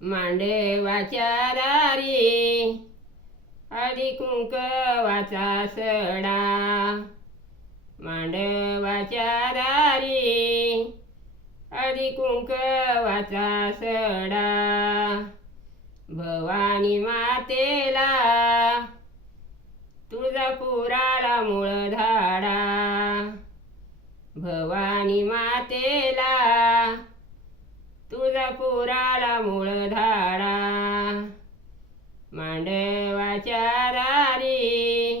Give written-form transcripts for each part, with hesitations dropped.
मांडवाच्या दारी हळदी कुंकवाचा सडा, मांडवाच्या दारी हळदी कुंकवाचा सडा, भवानी मातेला तुळजापुराला मूळ धाडा, भवानी मातेला तुळजापुराला मूळ धाडा, मांडवाच्या दारी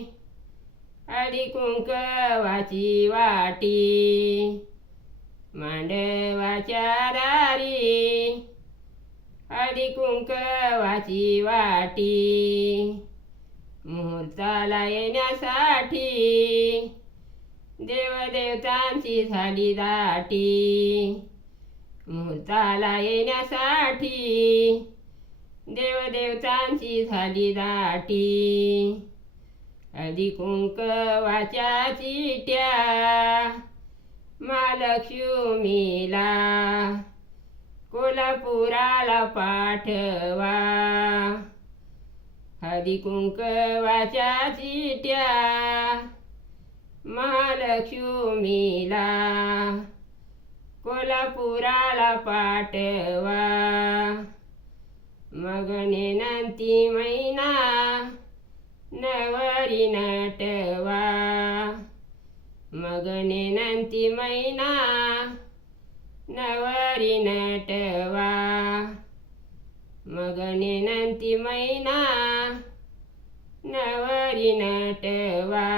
हळदी कुंकवाची वाटी, मांडवाच्या दारी हळदी कुंकवाची वाटी, मुहूर्ताला येण्यासाठी देवदेवतांची झाली दाटी, मुहूर्ताला येण्यासाठी देवदेवतांची झाली दाटी, हळदी कुंकवाच्या चिट्या महालक्ष्मीला कोल्हापुराला पाठवा, हळदी कुंकवाच्या चिट्या महालक्ष्मीला कोल्हापुराला पाठवा, मग नेनंती मैना नवरी नटवा, मग नेनंती मैना नवरी नटवा, मग नेनंती मैना नवरी नटवा.